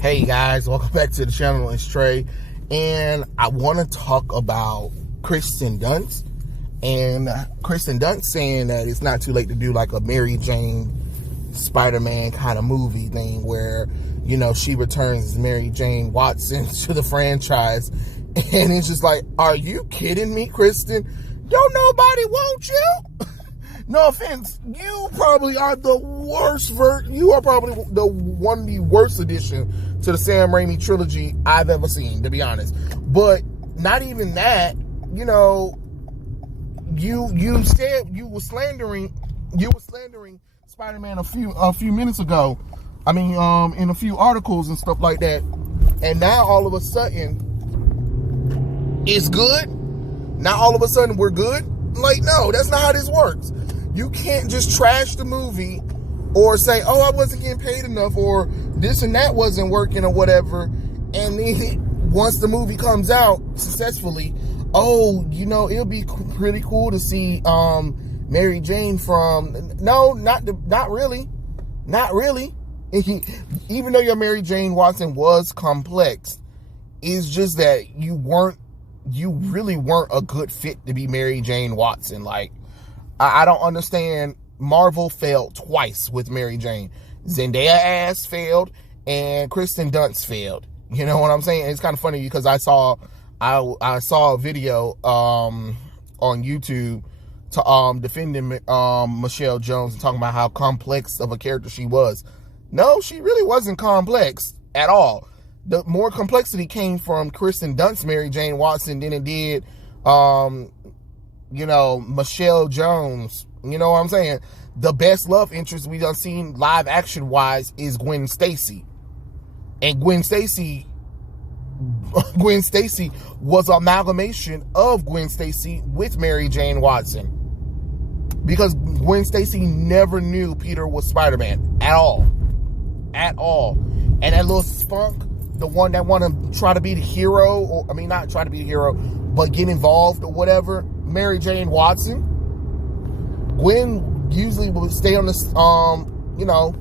Hey guys, welcome back to the channel. It's Trey, and I want to talk about Kristen Dunst. And Kristen Dunst saying that it's not too late to do like a Mary Jane Spider-Man kind of movie thing where, you know, she returns as Mary Jane Watson to the franchise. And it's just like, are you kidding me, Kristen? Don't nobody want you? No offense, you probably are the worst you are probably one of the worst addition to the Sam Raimi trilogy I've ever seen, to be honest. But not even that, you know, you said you were slandering Spider-Man a few minutes ago. I mean, in a few articles and stuff like that. And now all of a sudden it's good. Now all of a sudden we're good. Like, no, that's not how this works. You can't just trash the movie or say, oh, I wasn't getting paid enough or this and that wasn't working or whatever. And then once the movie comes out successfully, oh, you know, it'll be pretty cool to see Mary Jane from... No, not really. Not really. Even though your Mary Jane Watson was complex, it's just that you really weren't a good fit to be Mary Jane Watson. Like, I don't understand. Marvel failed twice with Mary Jane. Zendaya ass failed and Kristen Dunst failed. You know what I'm saying? It's kind of funny because I saw a video on YouTube to defending Michelle Jones and talking about how complex of a character she was. No, she really wasn't complex at all. The more complexity came from Kristen Dunst Mary Jane Watson than it did you know, Michelle Jones. You know what I'm saying? The best love interest we done seen live action wise is Gwen Stacy. And Gwen Stacy was an amalgamation of Gwen Stacy with Mary Jane Watson. Because Gwen Stacy never knew Peter was Spider-Man at all. At all. And that little spunk, the one that want to try to be the hero, or I mean, not try to be the hero, but get involved or whatever, Mary Jane Watson. Gwen usually would stay on this, you know,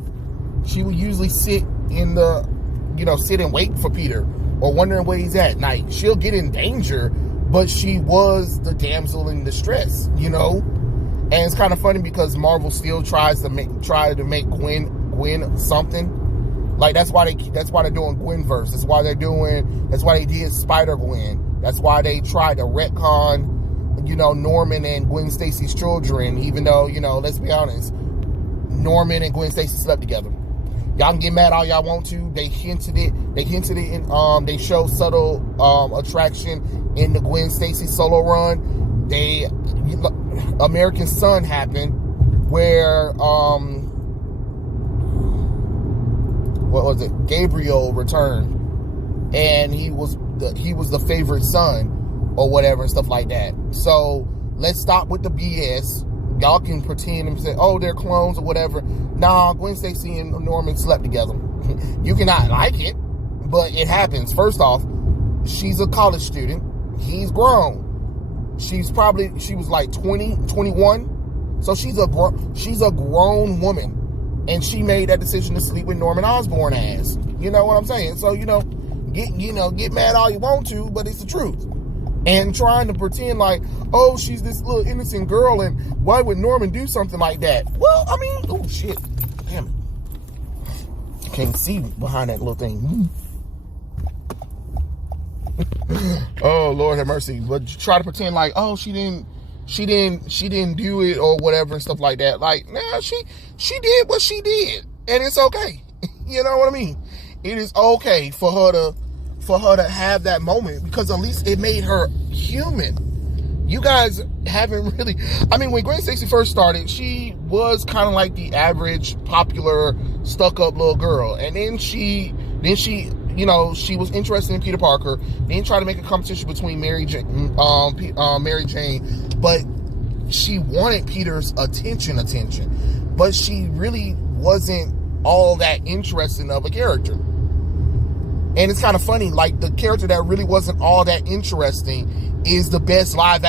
she would usually sit in the, you know, sit and wait for Peter or wondering where he's at. Now, she'll get in danger, but she was the damsel in distress, you know? And it's kind of funny because Marvel still tries to make Gwen something. Like, that's why they're doing Gwenverse. That's why they did Spider-Gwen. That's why they tried to retcon, you know, Norman and Gwen Stacy's children, even though, you know, let's be honest, Norman and Gwen Stacy slept together. Y'all can get mad all y'all want to. They hinted it in, they showed subtle attraction in the Gwen Stacy solo run. American Son happened where, what was it? Gabriel returned and he was the favorite son or whatever and stuff like that. So let's stop with the BS. Y'all can pretend and say, oh, they're clones or whatever. Nah, Gwen Stacy and Norman slept together. You cannot like it, but it happens. First off, she's a college student. He's grown. She was like 20, 21. So she's a grown woman. And she made that decision to sleep with Norman Osborn ass. You know what I'm saying? So, you know, get mad all you want to, but it's the truth. And trying to pretend like, oh, she's this little innocent girl, and why would Norman do something like that? Well, I mean, oh shit, damn it, you can't see behind that little thing. Oh Lord have mercy. But try to pretend like, oh, she didn't do it or whatever and stuff like that. Like, nah, she did what she did, and it's okay. You know what I mean? It is okay for her to have that moment because at least it made her human. You guys haven't really... I mean, when Gwen Stacy first started, she was kind of like the average, popular, stuck-up little girl. And then she, you know, she was interested in Peter Parker. Then tried to make a competition between Mary Jane. But she wanted Peter's attention. But she really wasn't all that interesting of a character. And it's kind of funny, like the character that really wasn't all that interesting is the best love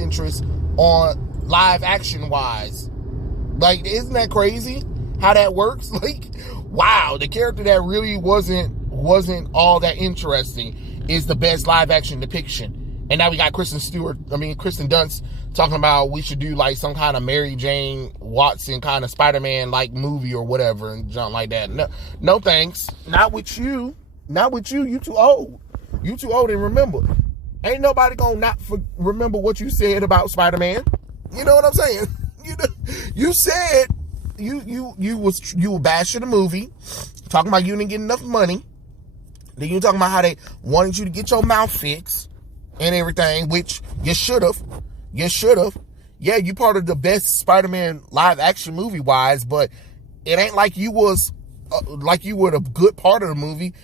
interest on live action wise. Like, isn't that crazy how that works? Like, wow, the character that really wasn't all that interesting is the best live action depiction. And now we got Kristen Dunst talking about we should do like some kind of Mary Jane Watson kind of Spider-Man like movie or whatever and junk like that. No thanks. Not with you. You too old. You too old. And remember, ain't nobody gonna not remember what you said about Spider-Man. You know what I'm saying? You said you were bashing the movie, talking about you didn't get enough money. Then you talking about how they wanted you to get your mouth fixed and everything, which you should have. Yeah, you part of the best Spider-Man live action movie wise, but it ain't like you were a good part of the movie.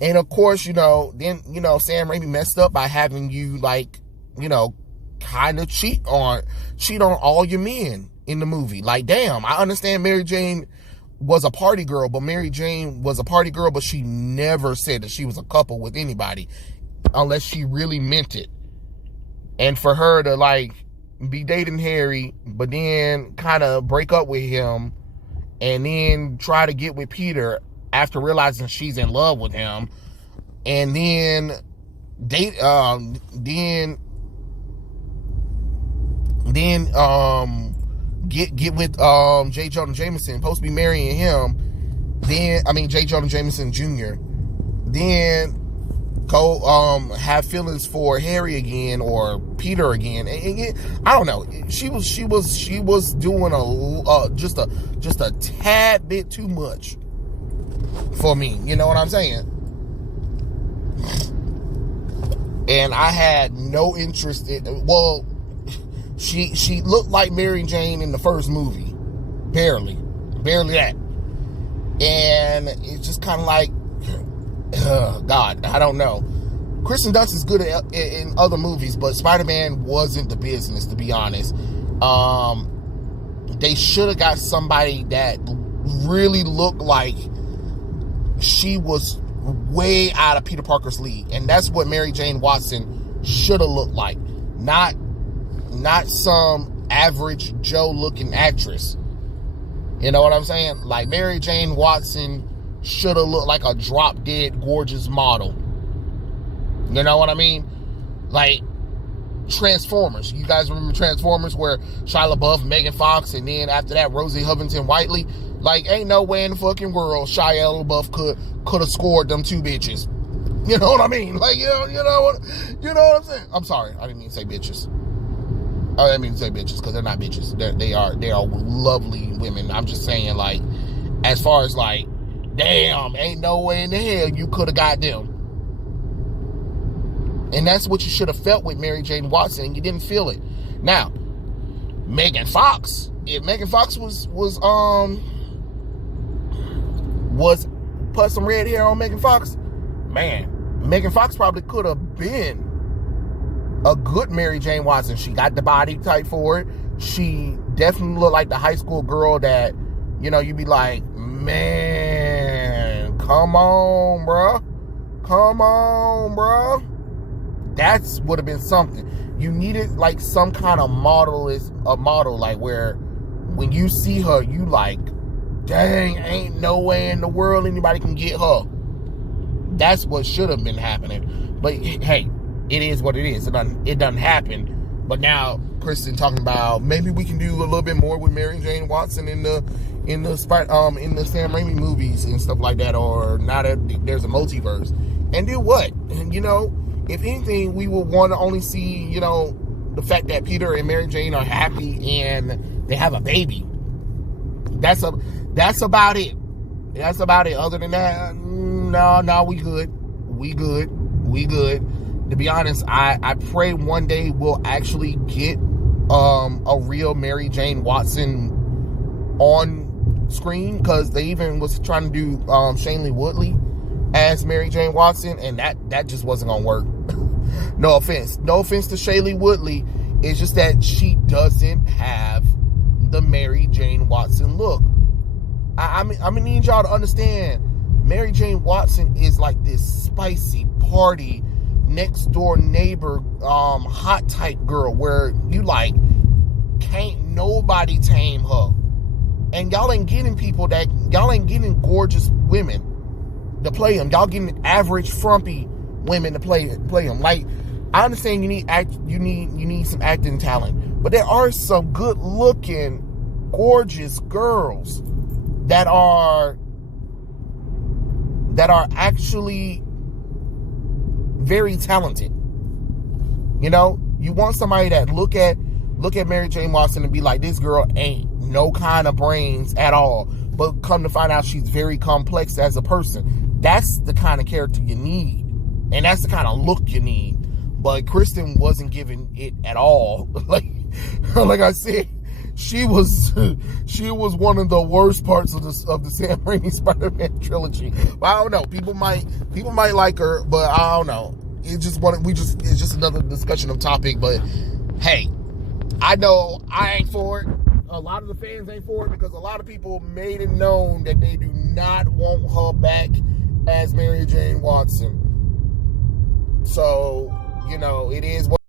And of course, then Sam Raimi messed up by having you kind of cheat on all your men in the movie. Like, damn, I understand Mary Jane was a party girl, but she never said that she was a couple with anybody unless she really meant it. And for her to be dating Harry, but then kind of break up with him and then try to get with Peter after realizing she's in love with him, and then get with J. Jonah Jameson, supposed to be marrying him, J. Jonah Jameson Jr., then go have feelings for Harry again or Peter again. And I don't know. She was doing just a tad bit too much for me. You know what I'm saying? And I had no interest in. Well, she looked like Mary Jane in the first movie, barely that, and it's just kind of like. God, I don't know. Kristen Dunst is good in other movies, but Spider-Man wasn't the business, to be honest. They should have got somebody that really looked like she was way out of Peter Parker's league, and that's what Mary Jane Watson should have looked like. Not some average Joe looking actress. You know what I'm saying? Like, Mary Jane Watson should have looked like a drop dead gorgeous model. You know what I mean? Like Transformers. You guys remember Transformers where Shia LaBeouf, Megan Fox, and then after that Rosie Huntington-Whiteley? Like, ain't no way in the fucking world Shia LaBeouf could have scored them two bitches. You know what I mean? Like, you know what I'm saying? I'm sorry, I didn't mean to say bitches. I didn't mean to say bitches because they're not bitches. They are lovely women. I'm just saying, like, as far as like, damn, ain't no way in the hell you could have got them. And that's what you should have felt with Mary Jane Watson. You didn't feel it. Now, Megan Fox. If Megan Fox was put some red hair on Megan Fox, man, Megan Fox probably could have been a good Mary Jane Watson. She got the body type for it. She definitely looked like the high school girl that, you'd be like, man, come on, bro. That's would have been something. You needed like some kind of model, like where when you see her, you like, dang, ain't no way in the world anybody can get her. That's what should have been happening. But hey, it is what it is. It doesn't happen. But now Kristen talking about maybe we can do a little bit more with Mary Jane Watson in the Sam Raimi movies and stuff like that, or now that there's a multiverse. And do what? If anything, we will want to only see, the fact that Peter and Mary Jane are happy and they have a baby. That's about it. That's about it. Other than that, no, we good. To be honest, I pray one day we'll actually get a real Mary Jane Watson on screen, because they even was trying to do Shailene Woodley as Mary Jane Watson, and that just wasn't gonna work. No offense to Shailene Woodley. It's just that she doesn't have the Mary Jane Watson look. I'm gonna need y'all to understand, Mary Jane Watson is like this spicy party next door neighbor hot type girl where you like can't nobody tame her. And y'all ain't getting gorgeous women to play them. Y'all getting average frumpy women to play them. Like, I understand you need some acting talent, but there are some good looking, gorgeous girls that are actually very talented. You know, you want somebody that look at Mary Jane Watson and be like, this girl ain't no kind of brains at all, but come to find out she's very complex as a person. That's the kind of character you need, and that's the kind of look you need. But Kristen wasn't giving it at all. like I said, she was one of the worst parts of the Sam Raimi Spider-Man trilogy. But I don't know. People might like her, but I don't know. It's just another discussion of topic. But hey, I know I ain't for it. A lot of the fans ain't for it because a lot of people made it known that they do not want her back as Mary Jane Watson. So, you know, it is what